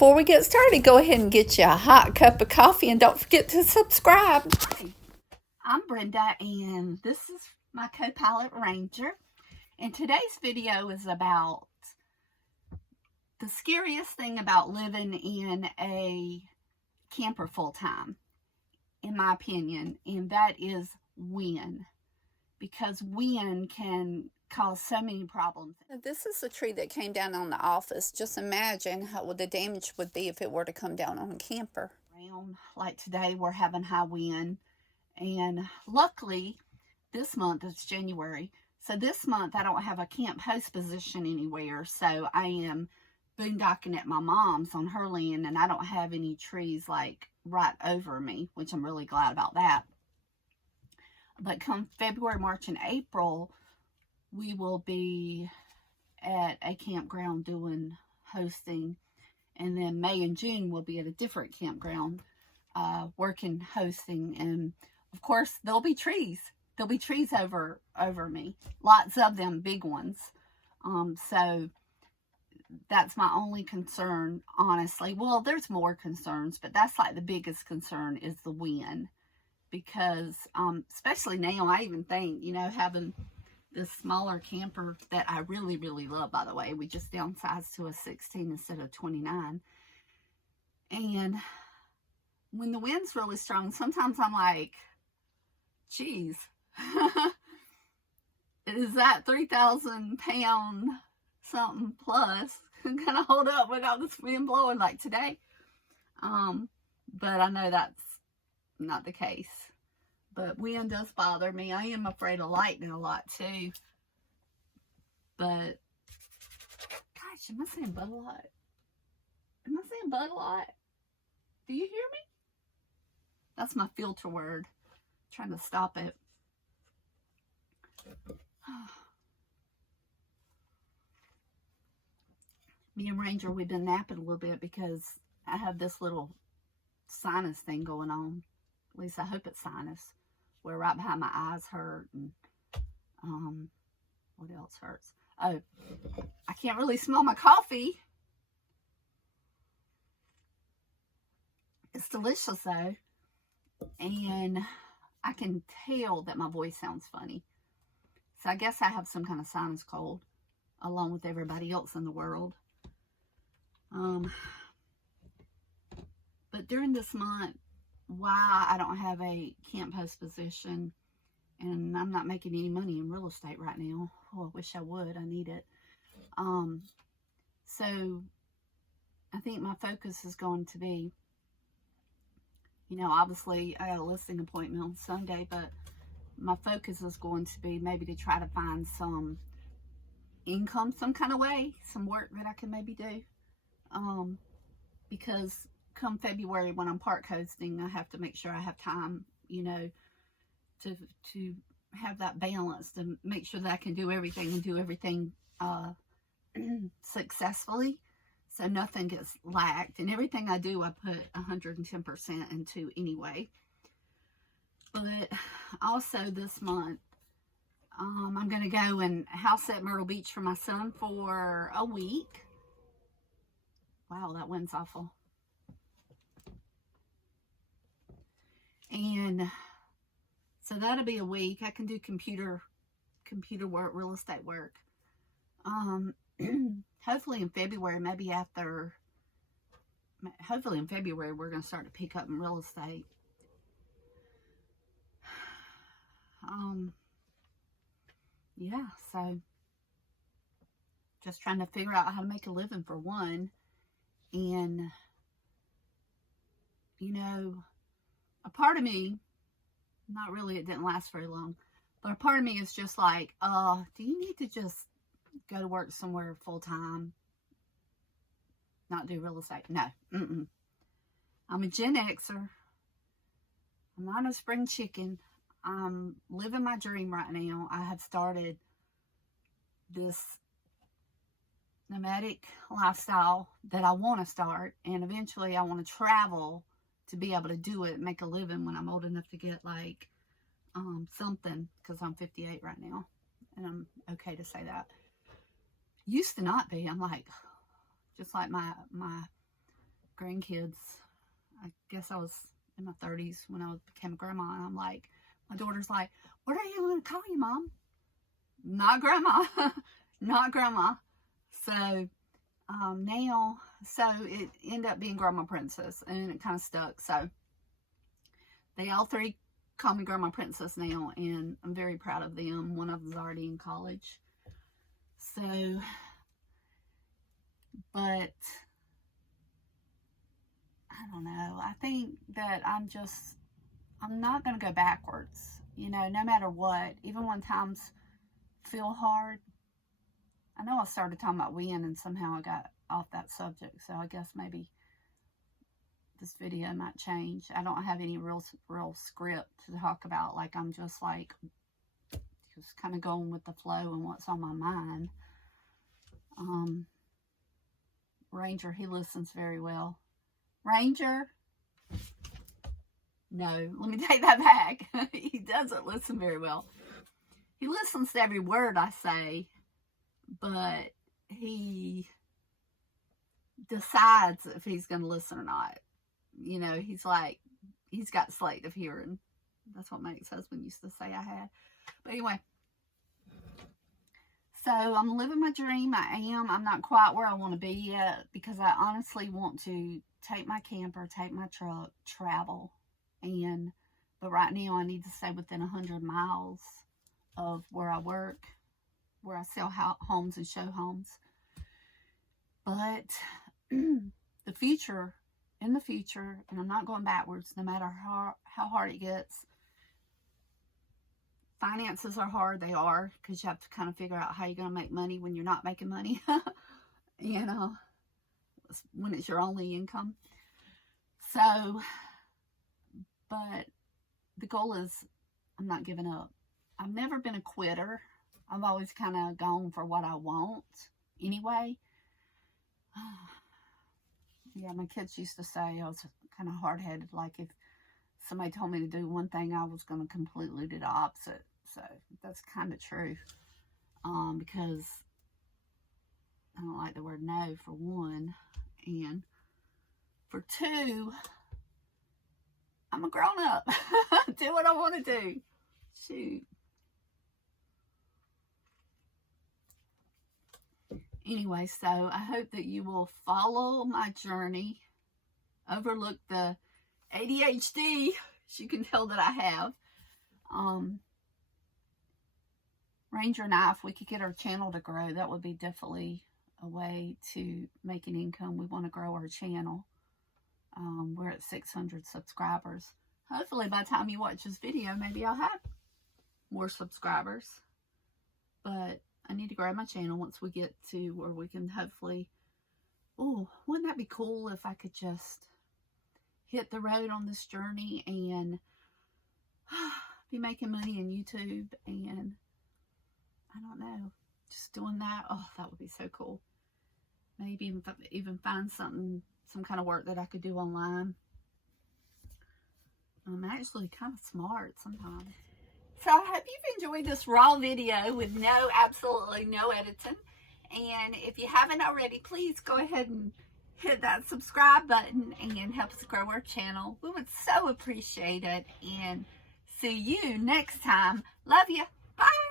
Before we get started, go ahead and get you a hot cup of coffee and don't forget to subscribe. Hi, I'm Brenda and this is my co-pilot Ranger. And today's video is about the scariest thing about living in a camper full-time, in my opinion, and that is wind. Because wind can cause so many problems. This is a tree that came down on the office. Just imagine how the damage would be if it were to come down on a camper. Like today, we're having high wind, and luckily this month it's January, so this month I don't have a camp host position anywhere, so I am boondocking at my mom's on her land, and I don't have any trees like right over me, which I'm really glad about that. But come February, March, and April, we will be at a campground doing hosting. And then May and June, we'll be at a different campground working hosting. And, of course, there'll be trees. There'll be trees over me. Lots of them, big ones. So that's my only concern, honestly. Well, there's more concerns, but that's like the biggest concern is the wind. Because, especially now, I even think, you know, having this smaller camper that I really, really love, by the way. We just downsized to a 16 instead of 29. And when the wind's really strong, sometimes I'm like, geez, is that 3,000 pound something plus gonna hold up with all this wind blowing like today? But I know that's not the case. But wind does bother me. I am afraid of lightning a lot too. But gosh, am I saying but a lot? Am I saying but a lot? Do you hear me? That's my filter word. I'm trying to stop it. Me and Ranger, we've been napping a little bit because I have this little sinus thing going on. At least I hope it's sinus. Where right behind my eyes hurt, and what else hurts? Oh, I can't really smell my coffee. It's delicious though, and I can tell that my voice sounds funny. So I guess I have some kind of sinus cold, along with everybody else in the world. But during this month, why I don't have a camp host position, and I'm not making any money in real estate right now. Oh, I wish I would. I need it. So I think my focus is going to be, you know, obviously I got a listing appointment on Sunday, but my focus is going to be maybe to try to find some income, some kind of way, some work that I can maybe do. Because come February, when I'm park hosting, I have to make sure I have time, you know, to have that balance, to make sure that I can do everything and do everything successfully, so nothing gets lacked. And everything I do, I put 110% into anyway. But also this month, I'm going to go and house at Myrtle Beach for my son for a week. Wow, that wind's awful. And so that'll be a week. I can do computer work, real estate work. Hopefully in February, hopefully in February, we're going to start to pick up in real estate. Yeah, so just trying to figure out how to make a living for one. And, you know, a part of me, not really, it didn't last very long, but a part of me is just like, do you need to just go to work somewhere full-time, not do real estate? No. I'm a Gen Xer. I'm not a spring chicken. I'm living my dream right now. I have started this nomadic lifestyle that I want to start, and eventually I want to travel to be able to do it, make a living when I'm old enough to get like something, because I'm 58 right now, and I'm okay to say that. Used to not be. I'm like, just like my grandkids. I guess I was in my 30s when I became a grandma, and I'm like, my daughter's like, what are you going to call you, Mom? Not Grandma. Not Grandma. So now, so it ended up being Grandma Princess, and it kind of stuck. So they all three call me Grandma Princess now, and I'm very proud of them. One of them's already in college. So, but I don't know. I think that I'm not going to go backwards, you know, no matter what. Even when times feel hard. I know I started talking about when, and somehow I got off that subject. So I guess maybe this video might change. I don't have any real script to talk about. Like, I'm just like, just kind of going with the flow and what's on my mind. Ranger, he listens very well. Ranger? No, let me take that back. He doesn't listen very well. He listens to every word I say, but he decides if he's going to listen or not. You know, he's like, he's got selective hearing. That's what my ex-husband used to say I had. But anyway, so I'm living my dream. I'm not quite where I want to be yet, because I honestly want to take my camper, take my truck, travel. But right now I need to stay within 100 miles of where I work, where I sell homes and show homes. But in the future, and I'm not going backwards, no matter how hard it gets. Finances are hard. They are, because you have to kind of figure out how you're going to make money when you're not making money. You know, when it's your only income. So, but the goal is, I'm not giving up. I've never been a quitter. I've always kind of gone for what I want anyway. Yeah, my kids used to say I was kind of hard-headed. Like, if somebody told me to do one thing, I was going to completely do the opposite. So that's kind of true. Because I don't like the word no, for one. And for two, I'm a grown-up. Do what I want to do. Shoot. Anyway, so I hope that you will follow my journey. Overlook the ADHD, as you can tell that I have. Ranger and I, if we could get our channel to grow, that would be definitely a way to make an income. We want to grow our channel. We're at 600 subscribers. Hopefully by the time you watch this video, maybe I'll have more subscribers. But I need to grow my channel once we get to where we can hopefully, oh, wouldn't that be cool if I could just hit the road on this journey and be making money on YouTube, and I don't know, just doing that. Oh, that would be so cool. Maybe even find something, some kind of work that I could do online. I'm actually kind of smart sometimes. So I hope you've enjoyed this raw video with absolutely no editing. And if you haven't already, please go ahead and hit that subscribe button and help us grow our channel. We would so appreciate it. And see you next time. Love you. Bye.